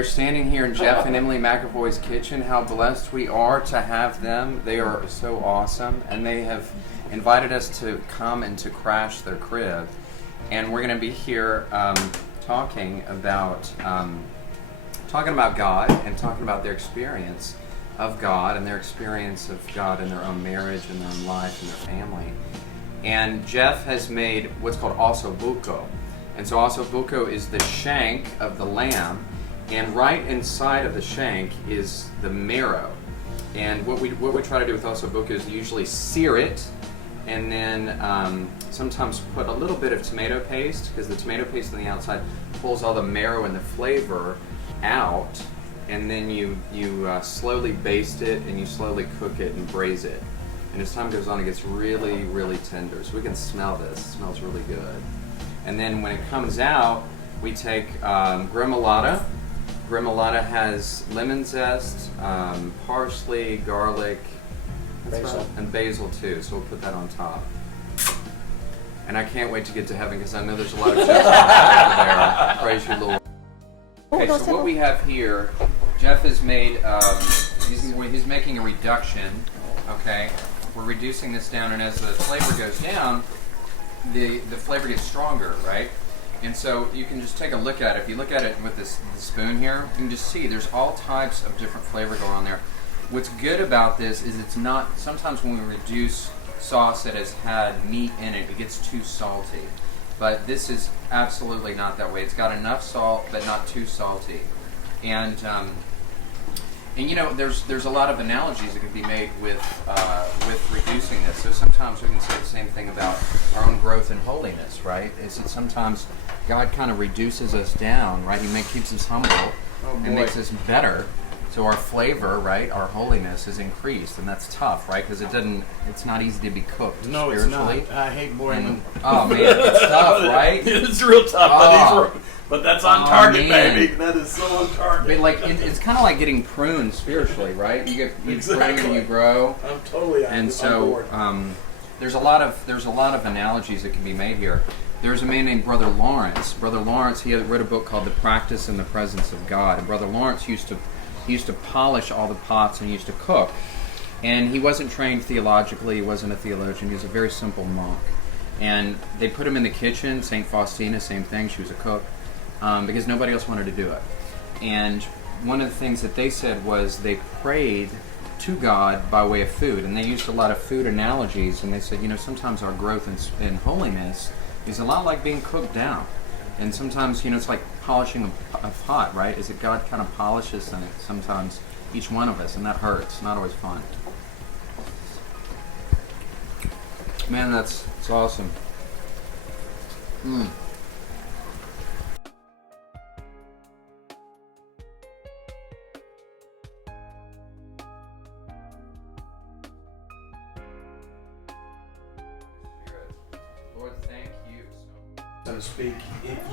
are standing here in Jeff and Emily McEvoy's kitchen. How blessed we are to have them. They are so awesome, and they have invited us to come and to crash their crib. And we're going to be here talking about God and talking about their experience of God and their experience of God in their own marriage and their own life and their family. And Jeff has made what's called ossobuco. And so ossobuco is the shank of the lamb, and right inside of the shank is the marrow. And what we try to do with ossobuco is usually sear it, and then sometimes put a little bit of tomato paste, because the tomato paste on the outside pulls all the marrow and the flavor out, and then you slowly baste it and you slowly cook it and braise it. And as time goes on, it gets really, really tender. So we can smell this. It smells really good. And then when it comes out, we take gremolata. Gremolata has lemon zest, parsley, garlic, Basil. and basil too. So we'll put that on top. And I can't wait to get to heaven because I know there's a lot of chefs over there. Praise you, Lord. Okay, so what we have here, Jeff has made, he's making a reduction, okay? We're reducing this down, and as the flavor goes down, the flavor gets stronger, right? And so you can just take a look at it. If you look at it with this spoon here, you can just see there's all types of different flavor going on there. What's good about this is it's not, sometimes when we reduce sauce that has had meat in it, it gets too salty. But this is absolutely not that way. It's got enough salt, but not too salty. And you know, there's a lot of analogies that could be made with reducing this. So sometimes we can say the same thing about our own growth in holiness, right? Is that sometimes God kind of reduces us down, right? He keeps us humble and makes us better. So our flavor, right, our holiness is increased, and that's tough, right? Because it's not easy to be cooked spiritually. It's not. I hate boiling. Oh man, it's tough, right? It's real tough, but that's on target, man. baby. That is so on target. But like, it's kind of like getting pruned spiritually, right? You prune and you grow. I'm totally on And so there's a lot of analogies that can be made here. There's a man named Brother Lawrence. Brother Lawrence, he wrote a book called The Practice and the Presence of God. And Brother Lawrence used to polish all the pots and he used to cook. And he wasn't trained theologically, he wasn't a theologian, he was a very simple monk. And they put him in the kitchen, St. Faustina, same thing, she was a cook, because nobody else wanted to do it. And one of the things that they said was they prayed to God by way of food, and they used a lot of food analogies, and they said, you know, sometimes our growth in holiness is a lot like being cooked down. And sometimes, you know, it's like polishing a pot, right? Is that God kind of polishes in it sometimes, each one of us, and that hurts. Not always fun. Man, it's awesome. Lord, thank you. So to speak,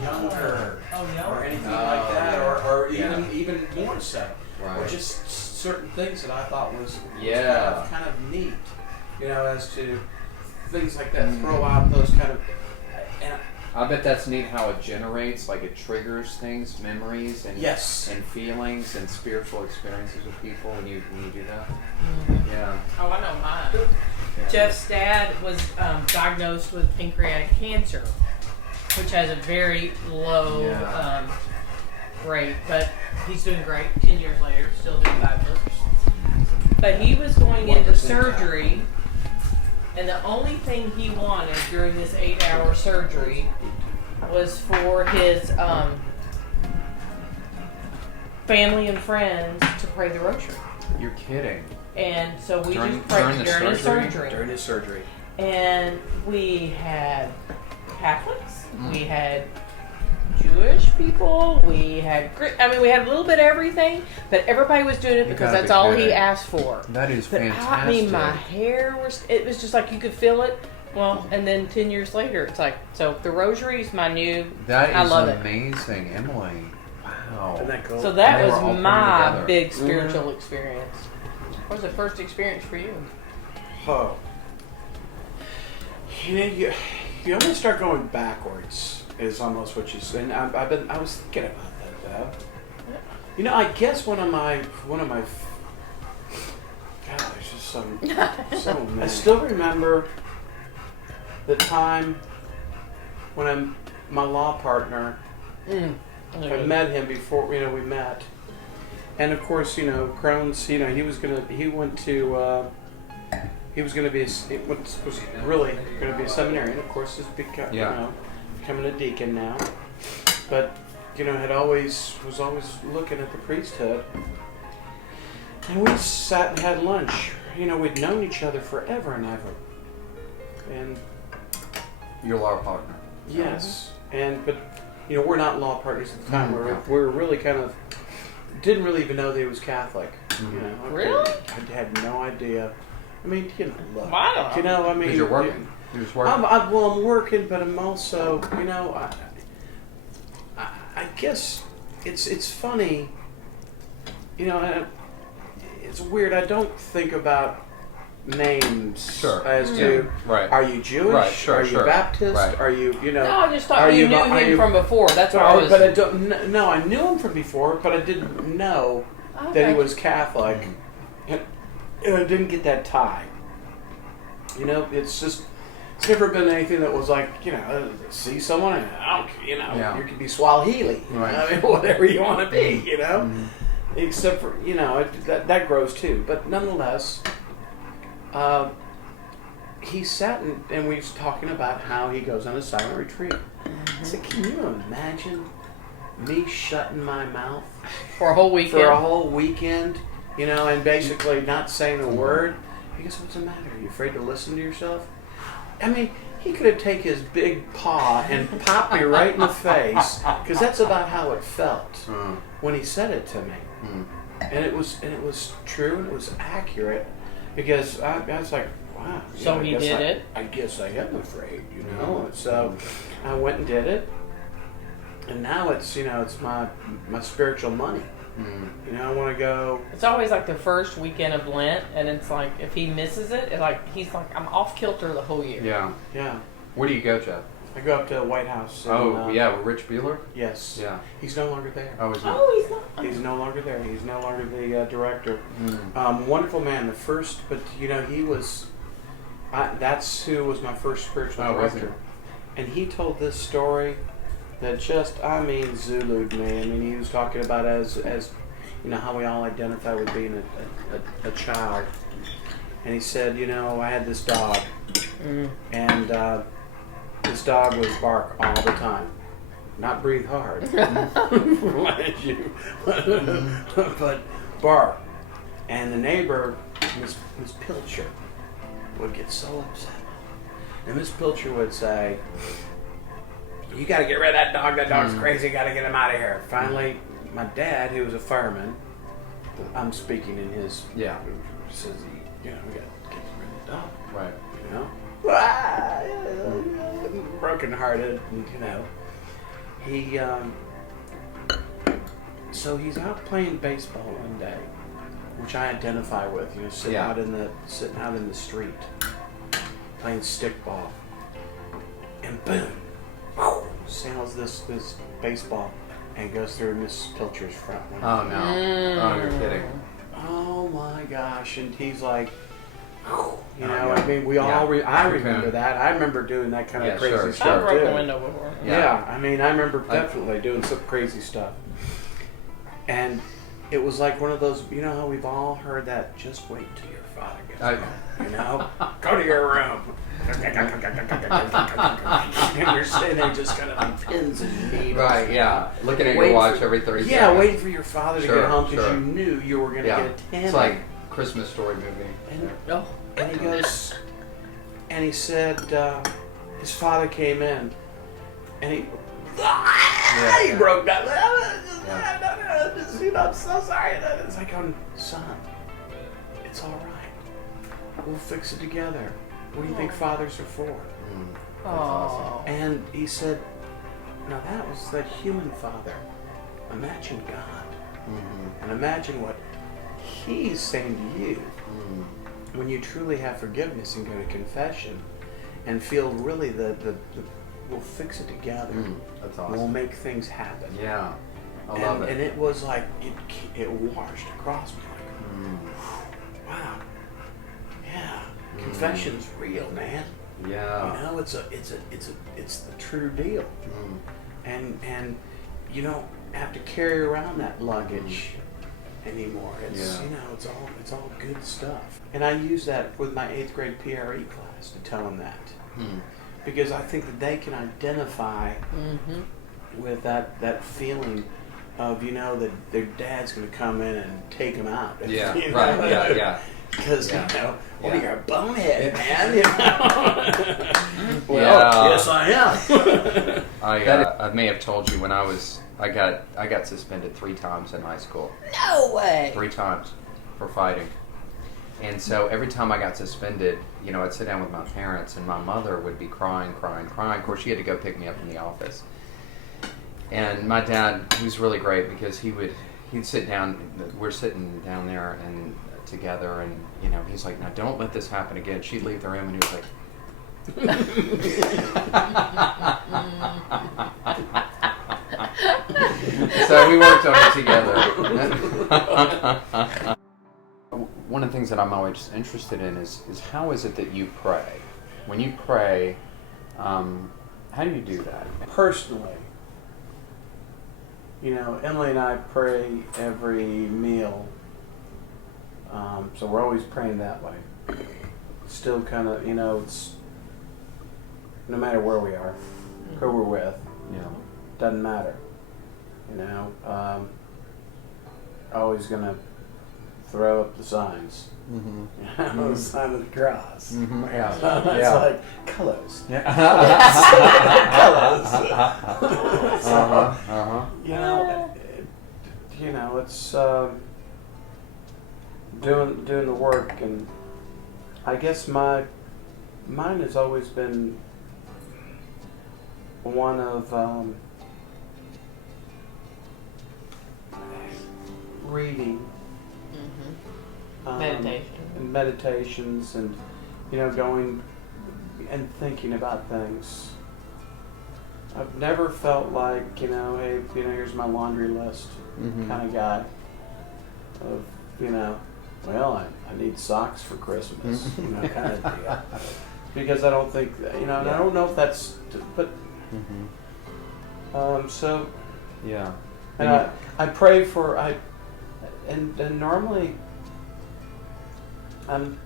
younger or anything Oh, like that, yeah. or Yeah. even more so, Right. or just certain things that I thought was Yeah. kind of neat, you know, as to things like that. Throw out those kind of, and I bet that's neat how it generates, like it triggers things, memories, and yes, and feelings and spiritual experiences with people when you do that. Yeah. Oh, I know mine. Yeah. Jeff's dad was diagnosed with pancreatic cancer, which has a very low Yeah. rate, but he's doing great. 10 years later, still doing fabulous. But he was going into surgery, and the only thing he wanted during this 8-hour surgery was for his family and friends to pray the rosary. You're kidding. And so we During- just prayed during the during his surgery? surgery. during his surgery. And we had Catholics, we had Jewish people, we had we had a little bit of everything, but everybody was doing it because gotta that's be all he kidding. asked for. That is But fantastic. I mean, my hair it was just like you could feel it. Well, and then 10 years later, it's like, so the rosary is my new, That I is love it. amazing, Emily. Wow. Isn't that cool? So that And they were all was put my together. big spiritual experience. What was the first experience for you? Oh. You know, you almost start going backwards. Is almost what you said. I was thinking about that though. You know, I guess one of my God, there's just some I still remember the time when my law partner. I met him before, you know, we met. And of course, you know, Crohn's, you know, he was going to be really going to be a seminarian. Of course, he's becoming a deacon now. But, you know, was always looking at the priesthood. And we sat and had lunch. You know, we'd known each other forever and ever. And Your law partner. yes. But you know, we're not law partners at the time. We were really kind of didn't really even know that he was Catholic. You know, Really? I had no idea. I mean, you know, look, Wow. you know, I mean, Because you're working. You're just working. I'm working, but I'm also, you know, I guess it's funny. You know, it's weird. I don't think about names as to are you Jewish? Right, are you Baptist? Right. Are you, you know? No, I just thought you knew him from before. That's what I was. But I don't. No, I knew him from before, but I didn't know that he was Catholic, and I didn't get that tie. You know, it's never been anything that was like, you know, see someone and you know, you could be Swahili, I mean, whatever you want to be, you know. Except for, you know, that grows too, but nonetheless. He sat and we was talking about how he goes on a silent retreat. I said, can you imagine me shutting my mouth For a whole weekend? You know, and basically not saying a word. He goes, what's the matter? Are you afraid to listen to yourself? I mean, he could have taken his big paw and popped me right in the face, because that's about how it felt when he said it to me. And it was true and it was accurate. Because I was like, wow. So he did it? I guess I am afraid, you know. So I went and did it. And now it's, you know, it's my spiritual money. You know, I want to go. It's always like the first weekend of Lent, and it's like, if he misses it, it's like, he's like, I'm off kilter the whole year. Yeah. Yeah. Where do you go, Jeff? I go up to the White House. And, with Rich Bueller? Yes. Yeah. He's no longer there. Oh, is he? Oh, he's not. He's no longer there. He's no longer the director. Wonderful man. But you know, he was. That's who was my first spiritual director, and he told this story that just, I mean, Zulu'd me. I mean, he was talking about as you know, how we all identify with being a child, and he said, you know, I had this dog, and this dog would bark all the time. Not breathe hard, mind you, but bark. And the neighbor, Miss Pilcher, would get so upset. And Miss Pilcher would say, you got to get rid of that dog. That dog's crazy. Got to get him out of here. Finally, my dad, who was a fireman, I'm speaking in his, says, you know, we got to get rid of the dog. Right. You know? Broken-hearted, you know. He, so he's out playing baseball one day, which I identify with, you know, sitting out in the street, playing stickball, and boom, sails this baseball and goes through Miss Pilcher's front window. Oh no! Oh, you're kidding. Oh my gosh! And he's like, you know, I mean, we all. I remember that. I remember doing that kind of crazy stuff I've broken too. a window before. Yeah, I mean, I remember definitely doing some crazy stuff. And it was like one of those, you know how we've all heard that, just wait till your father gets home, you know? Go to your room. And you're sitting there just kind of on pins and needles. Right, yeah. Looking at your watch every 30 seconds. Yeah, waiting for your father to get home because you knew you were going to get a tan. It's like Christmas Story movie. And he goes, and he said, his father came in, and he broke down. You know, I'm so sorry. It's like, son, it's all right. We'll fix it together. What do you think fathers are for? That's awesome. And he said, now that was the human father. Imagine God. And imagine what he's saying to you when you truly have forgiveness and go to confession and feel really the we'll fix it together. That's awesome. We'll make things happen. Yeah. I love it. And it was like it washed across me. Like, wow, yeah, confession's real, man. Yeah. You know, it's the true deal. And you don't have to carry around that luggage anymore. It's you know, it's all good stuff. And I use that with my 8th grade PRE class to tell them that. Because I think that they can identify with that feeling of, you know, that their dad's going to come in and take them out. Yeah, you know? right, yeah. Because, you know, you're a bonehead, man, you know. Well, Yes, I am. I may have told you when I got suspended 3 times in high school. No way. 3 times for fighting. And so every time I got suspended, you know, I'd sit down with my parents and my mother would be crying. Of course, she had to go pick me up from the office. And my dad, he was really great because he'd sit down, we're sitting down there and together, and, you know, he's like, now don't let this happen again. She'd leave the room and he was like, so we worked on it together. One of the things that I'm always interested in is how is it that you pray? When you pray, how do you do that? Personally, you know, Emily and I pray every meal. So we're always praying that way. Still kind of, you know, it's no matter where we are, who we're with, Yeah. doesn't matter. You know, always gonna throw up the signs. You know, the sign of the cross. Yeah. It's like colors. Colors. So, you know, it's doing the work, and I guess mine has always been one of reading, Meditation. and meditations, and, you know, going and thinking about things. I've never felt like, you know, hey, you know, here's my laundry list kind of guy. Of, you know, well, I need socks for Christmas, you know, kind of deal. Because I don't think, you know, and I don't know if that's, but, so, Yeah. and I pray for, and normally, I'm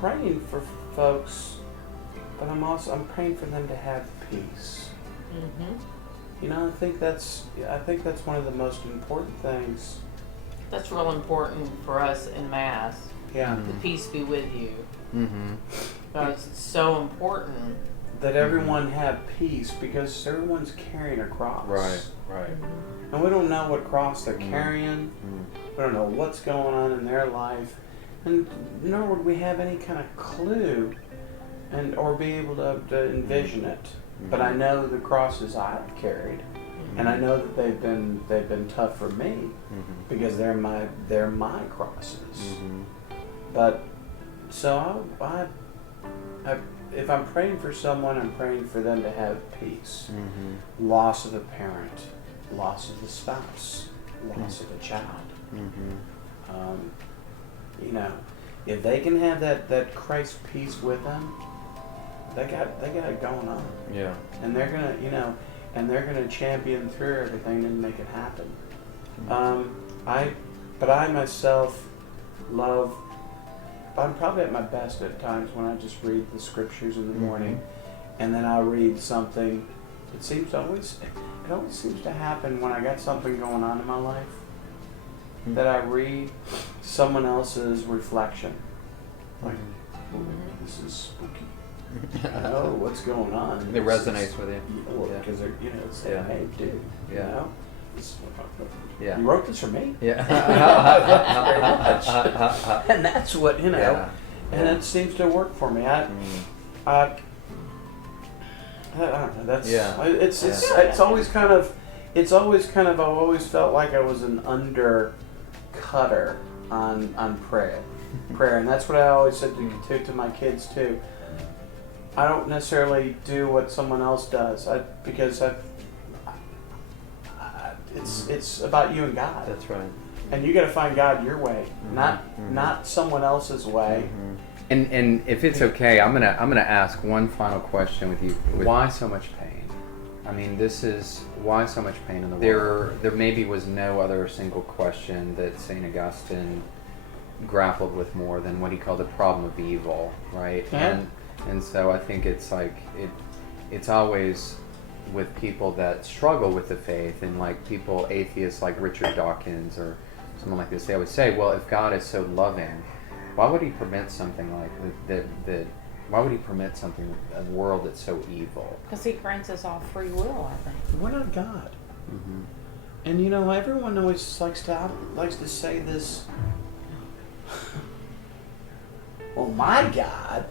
praying for folks, but I'm praying for them to have peace. You know, I think that's one of the most important things. That's real important for us in Mass. Yeah. The peace be with you. Because it's so important. That everyone have peace, because everyone's carrying a cross. Right. And we don't know what cross they're carrying. We don't know what's going on in their life. And nor would we have any kind of clue or be able to envision it. But I know the crosses I've carried. And I know that they've been tough for me, because they're my crosses. But so I if I'm praying for someone, I'm praying for them to have peace. Loss of a parent, loss of a spouse, loss of a child. You know, if they can have that Christ peace with them, they got it going on. Yeah. And they're gonna, you know, they're gonna champion through everything and make it happen. But I myself love. I'm probably at my best at times when I just read the scriptures in the morning, and then I'll read something. It always seems to happen when I got something going on in my life, that I read someone else's reflection. Like, oh, this is spooky. Oh, what's going on? It resonates with you. Because they're, you know, it's like, hey, dude, you know, Yeah. you wrote this for me? Yeah. And that's what, you know, and it seems to work for me. I don't know, that's, it's always kind of, I've always felt like I was an undercutter on prayer, and that's what I always said to my kids too. I don't necessarily do what someone else does, because It's about you and God. That's right. And you got to find God your way, not someone else's way. And if it's okay, I'm gonna ask one final question with you. Why so much pain? I mean, why so much pain in the world? There maybe was no other single question that St. Augustine grappled with more than what he called the problem of evil, right? Yeah. And so I think it's like it's always with people that struggle with the faith, and like people, atheists like Richard Dawkins or someone like this, they always say, well, if God is so loving, why would he permit something like that? Why would he permit something, a world that's so evil? Because he grants us all free will, I think. We're not God. Mm-hmm. And everyone always likes to say this. Well, my God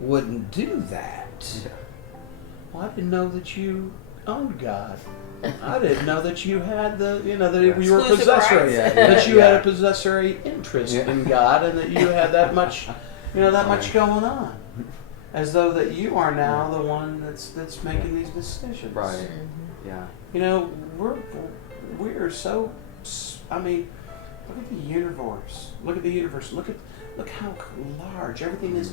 wouldn't do that. Well, I didn't know that you owned God. I didn't know that you had that you were Exclusive possessory, rights. that you had a possessory interest in God, and that you had that much, much going on, as though that you are now the one that's making these decisions. Right. Yeah. We're so. I mean, look at the universe. Look at the universe. Look how large everything is.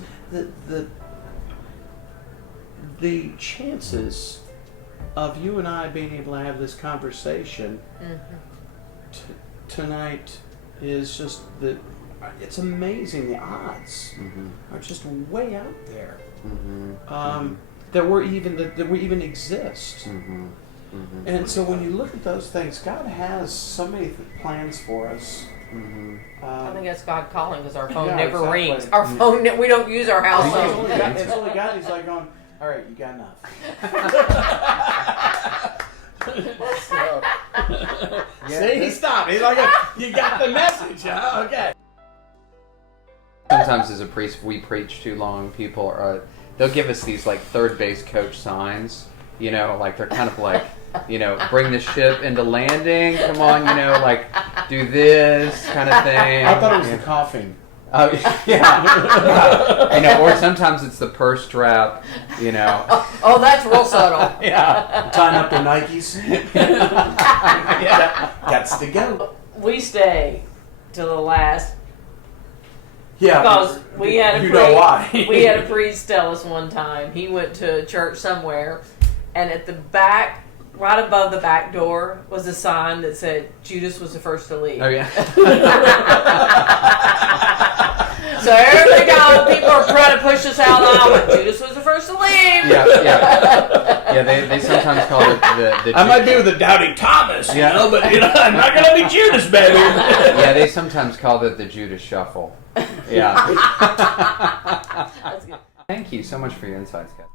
The chances of you and I being able to have this conversation tonight is just it's amazing. The odds are just way out there. That we even exist. And so when you look at those things, God has so many plans for us. I think that's God calling, because our phone Yeah, never exactly. rings. Our phone, we don't use our house It's phone. only God. He's like going, all right, you got enough. See, he stopped. He's like, you got the message, huh? Okay. Sometimes as a priest, we preach too long. People they'll give us these like third base coach signs. Like they're kind of like, bring the ship into landing. Come on, like do this kind of thing. I thought it was the coughing. Oh yeah. Or sometimes it's the purse strap. Oh, that's real subtle. Yeah. Tying up their Nikes. Yeah. That's to go. We stay till the last. Yeah. Because we had a you priest. know why. We had a priest tell us one time. He went to a church somewhere, and at the back, right above the back door, was a sign that said Judas was the first to leave. Oh yeah. So every time people are trying to push us out, Judas was the first to leave. Yeah. They sometimes call it the I might be with a doubting Thomas, but I'm not gonna be Judas, baby. Yeah, they sometimes call it the Judas Shuffle. Yeah. That's good. Thank you so much for your insights, guys.